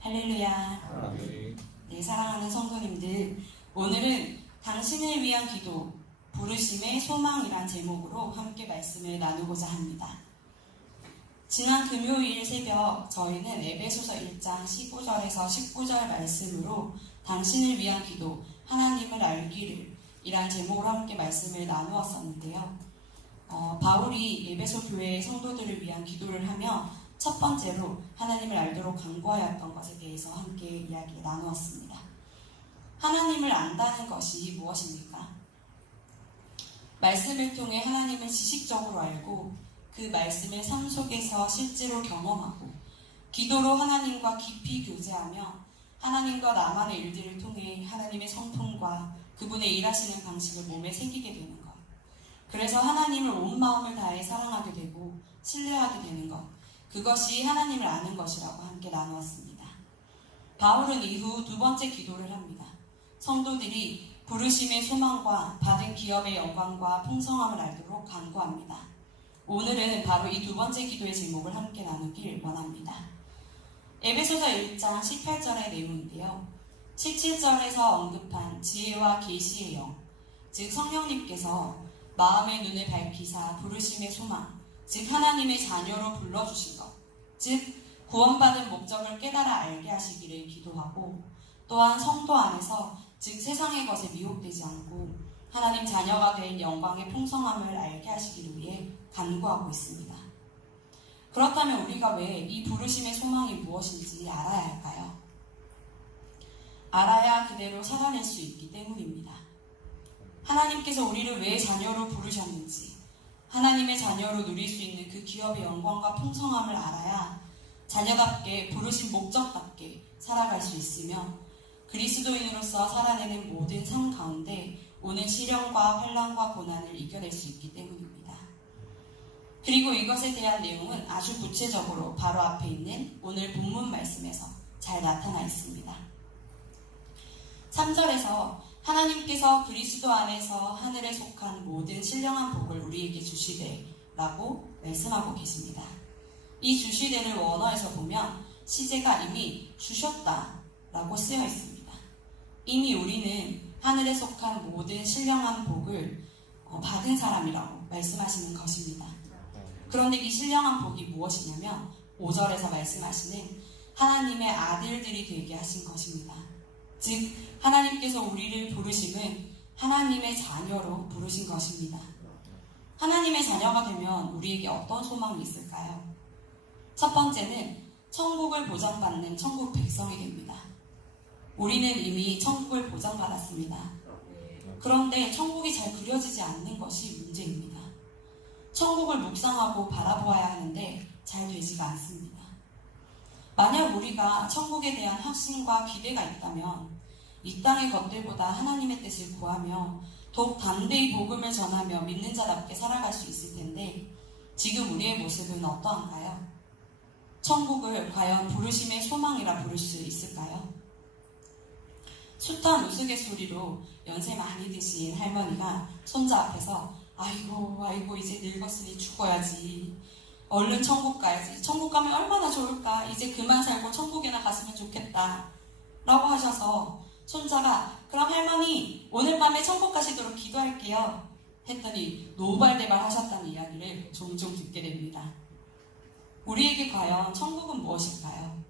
할렐루야. 네, 사랑하는 성도님들, 오늘은 당신을 위한 기도, 부르심의 소망이란 제목으로 함께 말씀을 나누고자 합니다. 지난 금요일 새벽 저희는 에베소서 1장 15절에서 19절 말씀으로 당신을 위한 기도, 하나님을 알기를 이란 제목으로 함께 말씀을 나누었었는데요. 바울이 에베소 교회의 성도들을 위한 기도를 하며 첫 번째로 하나님을 알도록 간구하였던 것에 대해서 함께 이야기 나누었습니다. 하나님을 안다는 것이 무엇입니까? 말씀을 통해 하나님을 지식적으로 알고 그 말씀을 삶 속에서 실제로 경험하고 기도로 하나님과 깊이 교제하며 하나님과 나만의 일들을 통해 하나님의 성품과 그분의 일하시는 방식을 몸에 새기게 되는 것. 그래서 하나님을 온 마음을 다해 사랑하게 되고 신뢰하게 되는 것. 그것이 하나님을 아는 것이라고 함께 나누었습니다. 바울은 이후 두 번째 기도를 합니다. 성도들이 부르심의 소망과 받은 기업의 영광과 풍성함을 알도록 간구합니다. 오늘은 바로 이 두 번째 기도의 제목을 함께 나누길 원합니다. 에베소서 1장 18절의 내용인데요. 17절에서 언급한 지혜와 계시의 영, 즉 성령님께서 마음의 눈을 밝히사 부르심의 소망, 즉 하나님의 자녀로 불러주신 것, 즉 구원받은 목적을 깨달아 알게 하시기를 기도하고, 또한 성도 안에서 즉 세상의 것에 미혹되지 않고 하나님 자녀가 된 영광의 풍성함을 알게 하시기를 위해 간구하고 있습니다. 그렇다면 우리가 왜 이 부르심의 소망이 무엇인지 알아야 할까요? 알아야 그대로 살아낼 수 있기 때문입니다. 하나님께서 우리를 왜 자녀로 부르셨는지, 하나님의 자녀로 누릴 수 있는 그 기업의 영광과 풍성함을 알아야 자녀답게 부르신 목적답게 살아갈 수 있으며 그리스도인으로서 살아내는 모든 삶 가운데 오는 시련과 환난과 고난을 이겨낼 수 있기 때문입니다. 그리고 이것에 대한 내용은 아주 구체적으로 바로 앞에 있는 오늘 본문 말씀에서 잘 나타나 있습니다. 3절에서 하나님께서 그리스도 안에서 하늘에 속한 모든 신령한 복을 우리에게 주시되 라고 말씀하고 계십니다. 이 주시되를 원어에서 보면 시제가 이미 주셨다 라고 쓰여 있습니다. 이미 우리는 하늘에 속한 모든 신령한 복을 받은 사람이라고 말씀하시는 것입니다. 그런데 이 신령한 복이 무엇이냐면 5절에서 말씀하시는 하나님의 아들들이 되게 하신 것입니다. 즉 하나님께서 우리를 부르심은 하나님의 자녀로 부르신 것입니다. 하나님의 자녀가 되면 우리에게 어떤 소망이 있을까요? 첫 번째는 천국을 보장받는 천국 백성이 됩니다. 우리는 이미 천국을 보장받았습니다. 그런데 천국이 잘 그려지지 않는 것이 문제입니다. 천국을 묵상하고 바라보아야 하는데 잘 되지가 않습니다. 만약 우리가 천국에 대한 확신과 기대가 있다면 이 땅의 것들보다 하나님의 뜻을 구하며 더욱 담대히 복음을 전하며 믿는 자답게 살아갈 수 있을 텐데 지금 우리의 모습은 어떠한가요? 천국을 과연 부르심의 소망이라 부를 수 있을까요? 숱한 우스갯소리로 연세 많이 드신 할머니가 손자 앞에서 아이고 이제 늙었으니 죽어야지, 얼른 천국 가야지, 천국 가면 얼마나 좋을까, 이제 그만 살고 천국에나 갔으면 좋겠다 라고 하셔서 손자가 그럼 할머니 오늘 밤에 천국 가시도록 기도할게요 했더니 노발대발 하셨다는 이야기를 종종 듣게 됩니다. 우리에게 과연 천국은 무엇일까요?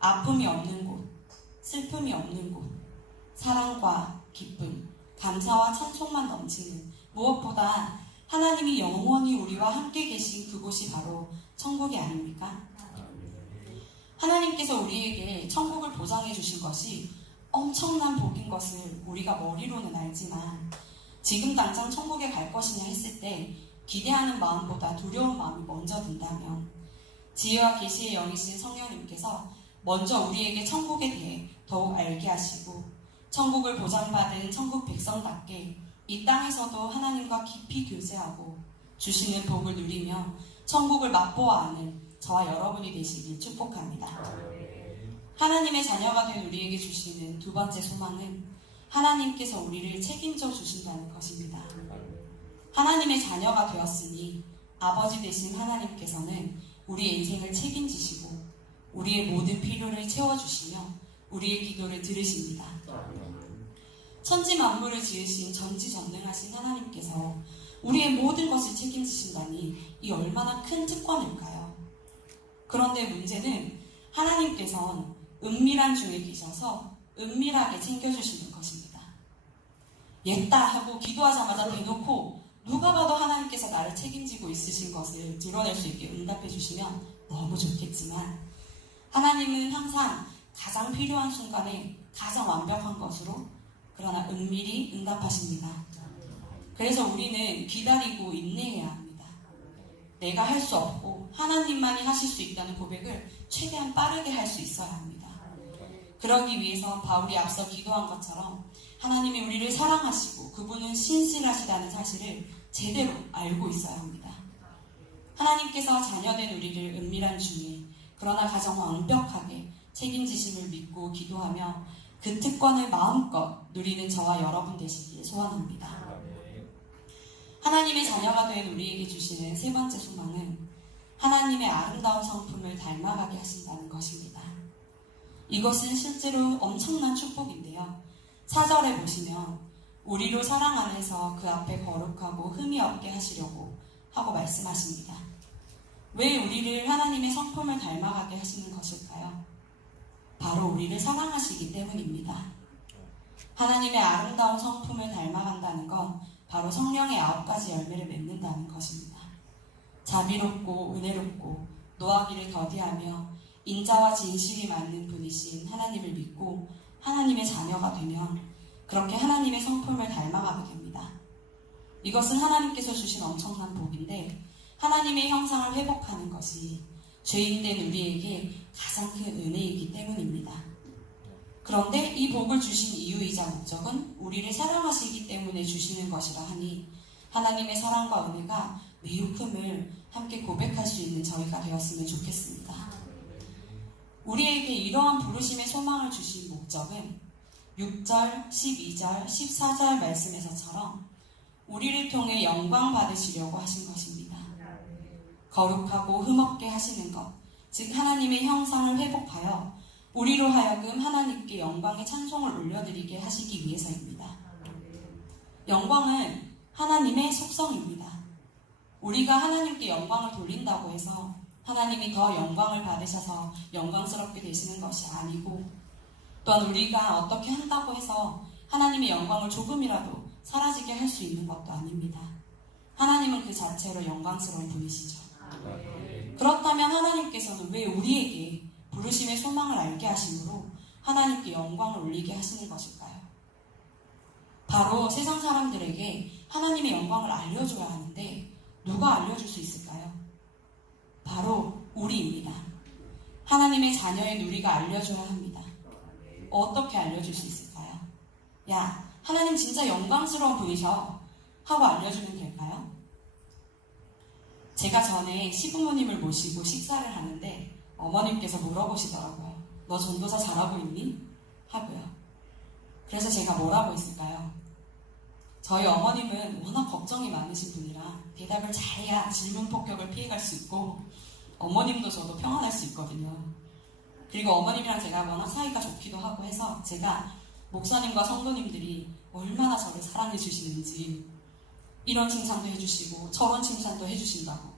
아픔이 없는 곳, 슬픔이 없는 곳, 사랑과 기쁨, 감사와 찬송만 넘치는, 무엇보다 하나님이 영원히 우리와 함께 계신 그곳이 바로 천국이 아닙니까? 하나님께서 우리에게 천국을 보장해 주신 것이 엄청난 복인 것을 우리가 머리로는 알지만 지금 당장 천국에 갈 것이냐 했을 때 기대하는 마음보다 두려운 마음이 먼저 든다면 지혜와 계시의 영이신 성령님께서 먼저 우리에게 천국에 대해 더욱 알게 하시고 천국을 보장받은 천국 백성답게 이 땅에서도 하나님과 깊이 교제하고 주시는 복을 누리며 천국을 맛보아 아는 저와 여러분이 되시길 축복합니다. 하나님의 자녀가 된 우리에게 주시는 두 번째 소망은 하나님께서 우리를 책임져 주신다는 것입니다. 하나님의 자녀가 되었으니 아버지 되신 하나님께서는 우리 인생을 책임지시고 우리의 모든 필요를 채워주시며 우리의 기도를 들으십니다. 천지 만물을 지으신 전지전능하신 하나님께서 우리의 모든 것을 책임지신다니 이 얼마나 큰 특권일까요? 그런데 문제는 하나님께서는 은밀한 중에 계셔서 은밀하게 챙겨주시는 것입니다. 옛다 하고 기도하자마자 대놓고 누가 봐도 하나님께서 나를 책임지고 있으신 것을 드러낼 수 있게 응답해 주시면 너무 좋겠지만 하나님은 항상 가장 필요한 순간에 가장 완벽한 것으로 그러나 은밀히 응답하십니다. 그래서 우리는 기다리고 인내해야 합니다. 내가 할 수 없고 하나님만이 하실 수 있다는 고백을 최대한 빠르게 할 수 있어야 합니다. 그러기 위해서 바울이 앞서 기도한 것처럼 하나님이 우리를 사랑하시고 그분은 신실하시다는 사실을 제대로 알고 있어야 합니다. 하나님께서 자녀된 우리를 은밀한 중에 그러나 가장 완벽하게 책임지심을 믿고 기도하며 그 특권을 마음껏 누리는 저와 여러분 되시길 소원합니다. 하나님의 자녀가 된 우리에게 주시는 세 번째 소망은 하나님의 아름다운 성품을 닮아가게 하신다는 것입니다. 이것은 실제로 엄청난 축복인데요. 4절에 보시면 우리로 사랑 안에서 그 앞에 거룩하고 흠이 없게 하시려고 하고 말씀하십니다. 왜 우리를 하나님의 성품을 닮아가게 하시는 것일까요? 바로 우리를 사랑하시기 때문입니다. 하나님의 아름다운 성품을 닮아간다는 건 바로 성령의 9가지 열매를 맺는다는 것입니다. 자비롭고 은혜롭고 노하기를 더디하며 인자와 진실이 많은 분이신 하나님을 믿고 하나님의 자녀가 되면 그렇게 하나님의 성품을 닮아가게 됩니다. 이것은 하나님께서 주신 엄청난 복인데 하나님의 형상을 회복하는 것이 죄인된 우리에게 가장 큰 은혜이기 때문입니다. 그런데 이 복을 주신 이유이자 목적은 우리를 사랑하시기 때문에 주시는 것이라 하니 하나님의 사랑과 은혜가 매우 큼을 함께 고백할 수 있는 저희가 되었으면 좋겠습니다. 우리에게 이러한 부르심의 소망을 주신 목적은 6절, 12절, 14절 말씀에서처럼 우리를 통해 영광 받으시려고 하신 것입니다. 거룩하고 흠없게 하시는 것, 즉 하나님의 형상을 회복하여 우리로 하여금 하나님께 영광의 찬송을 올려드리게 하시기 위해서입니다. 영광은 하나님의 속성입니다. 우리가 하나님께 영광을 돌린다고 해서 하나님이 더 영광을 받으셔서 영광스럽게 되시는 것이 아니고 또한 우리가 어떻게 한다고 해서 하나님의 영광을 조금이라도 사라지게 할 수 있는 것도 아닙니다. 하나님은 그 자체로 영광스러운 분이시죠. 그렇다면 하나님께서는 왜 우리에게 부르심의 소망을 알게 하심으로 하나님께 영광을 올리게 하시는 것일까요? 바로 세상 사람들에게 하나님의 영광을 알려줘야 하는데 누가 알려줄 수 있을까요? 바로 우리입니다. 하나님의 자녀인 우리가 알려줘야 합니다. 어떻게 알려줄 수 있을까요? 야, 하나님 진짜 영광스러운 분이셔 하고 알려주면 될까요? 제가 전에 시부모님을 모시고 식사를 하는데 어머님께서 물어보시더라고요. 너 전도사 잘하고 있니? 하고요. 그래서 제가 뭐라고 했을까요? 저희 어머님은 워낙 걱정이 많으신 분이라 대답을 잘해야 질문 폭격을 피해갈 수 있고 어머님도 저도 평안할 수 있거든요. 그리고 어머님이랑 제가 워낙 사이가 좋기도 하고 해서 제가 목사님과 성도님들이 얼마나 저를 사랑해 주시는지 이런 칭찬도 해주시고 저런 칭찬도 해주신다고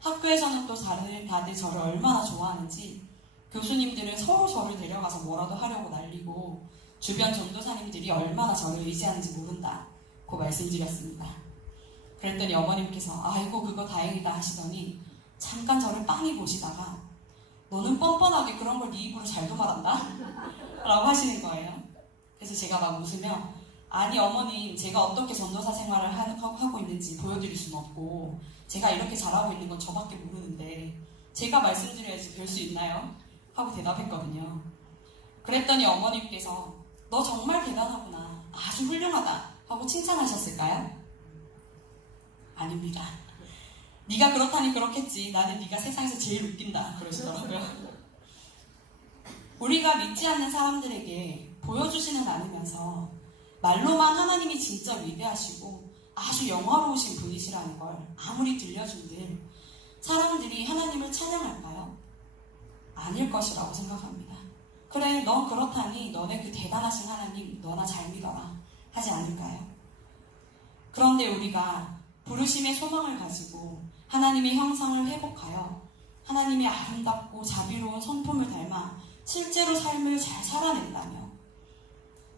학교에서는 또 다들 저를 얼마나 좋아하는지 교수님들은 서로 저를 데려가서 뭐라도 하려고 난리고 주변 전도사님들이 얼마나 저를 의지하는지 모른다고 말씀드렸습니다. 그랬더니 어머님께서 아이고 그거 다행이다 하시더니 잠깐 저를 빤히 보시다가 너는 뻔뻔하게 그런 걸 네 입으로 잘도 말한다? 라고 하시는 거예요. 그래서 제가 막 웃으며 아니 어머님 제가 어떻게 전도사 생활을 하고 있는지 보여드릴 수는 없고 제가 이렇게 잘하고 있는 건 저밖에 모르는데 제가 말씀드려야지 별 수 있나요? 하고 대답했거든요. 그랬더니 어머님께서 너 정말 대단하구나 아주 훌륭하다 하고 칭찬하셨을까요? 아닙니다. 네가 그렇다니 그렇겠지 나는 네가 세상에서 제일 웃긴다 그러시더라고요. 우리가 믿지 않는 사람들에게 보여주지는 않으면서 말로만 하나님이 진짜 위대하시고 아주 영화로우신 분이시라는 걸 아무리 들려준들 사람들이 하나님을 찬양할까요? 아닐 것이라고 생각합니다. 그래, 넌 그렇다니 너네 그 대단하신 하나님 너나 잘 믿어라 하지 않을까요? 그런데 우리가 부르심의 소망을 가지고 하나님의 형상을 회복하여 하나님의 아름답고 자비로운 성품을 닮아 실제로 삶을 잘 살아낸다며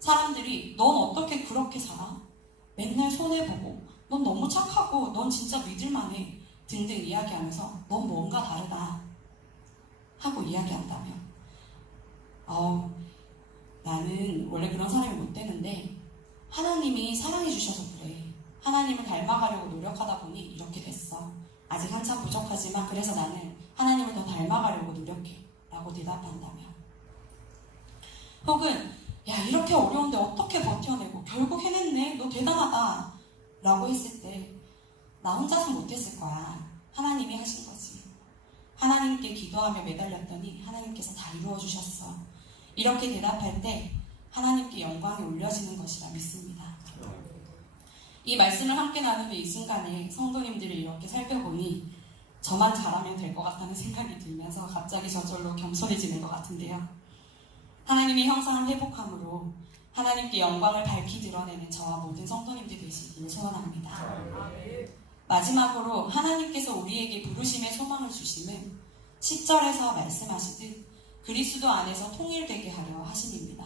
사람들이 넌 어떻게 그렇게 살아? 맨날 손해보고 넌 너무 착하고 넌 진짜 믿을만해 등등 이야기하면서 넌 뭔가 다르다 하고 이야기한다며 나는 원래 그런 사람이 못 되는데 하나님이 사랑해 주셔서 그래. 하나님을 닮아가려고 노력하다 보니 이렇게 됐어. 아직 한참 부족하지만 그래서 나는 하나님을 더 닮아가려고 노력해 라고 대답한다며 혹은 야 이렇게 어려운데 어떻게 버텨내고 결국 해냈네 너 대단하다 라고 했을 때 나 혼자서 못했을 거야. 하나님이 하신 거지. 하나님께 기도하며 매달렸더니 하나님께서 다 이루어주셨어. 이렇게 대답할 때 하나님께 영광이 올려지는 것이라 믿습니다. 이 말씀을 함께 나누는 이 순간에 성도님들을 이렇게 살펴보니 저만 잘하면 될 것 같다는 생각이 들면서 갑자기 저절로 겸손해지는 것 같은데요. 하나님의 형상을 회복함으로 하나님께 영광을 밝히 드러내는 저와 모든 성도님들 되시기를 소원합니다. 마지막으로 하나님께서 우리에게 부르심의 소망을 주심은 10절에서 말씀하시듯 그리스도 안에서 통일되게 하려 하심입니다.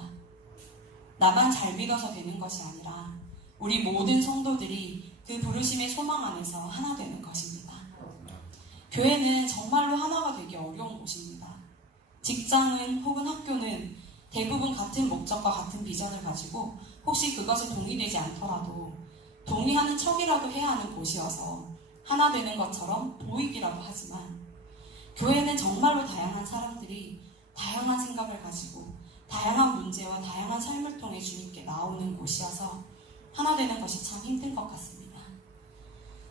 나만 잘 믿어서 되는 것이 아니라 우리 모든 성도들이 그 부르심의 소망 안에서 하나 되는 것입니다. 교회는 정말로 하나가 되기 어려운 곳입니다. 직장은 혹은 학교는 대부분 같은 목적과 같은 비전을 가지고 혹시 그것에 동의되지 않더라도 동의하는 척이라도 해야 하는 곳이어서 하나 되는 것처럼 보이기라도 하지만 교회는 정말로 다양한 사람들이 다양한 생각을 가지고 다양한 문제와 다양한 삶을 통해 주님께 나오는 곳이어서 하나 되는 것이 참 힘든 것 같습니다.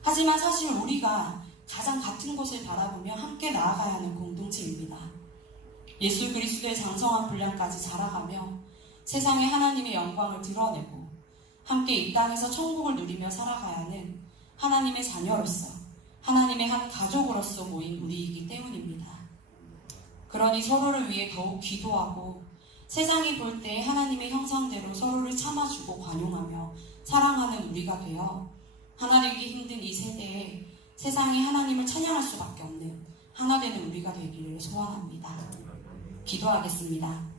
하지만 사실 우리가 가장 같은 곳을 바라보며 함께 나아가야 하는 공동체입니다. 예수 그리스도의 장성한 분량까지 자라가며 세상에 하나님의 영광을 드러내고 함께 이 땅에서 천국을 누리며 살아가야 하는 하나님의 자녀로서 하나님의 한 가족으로서 모인 우리이기 때문입니다. 그러니 서로를 위해 더욱 기도하고 세상이 볼 때 하나님의 형상대로 서로를 참아주고 관용하며 사랑하는 우리가 되어 하나 되기 힘든 이 세대에 세상이 하나님을 찬양할 수밖에 없는 하나 되는 우리가 되기를 소원합니다. 기도하겠습니다.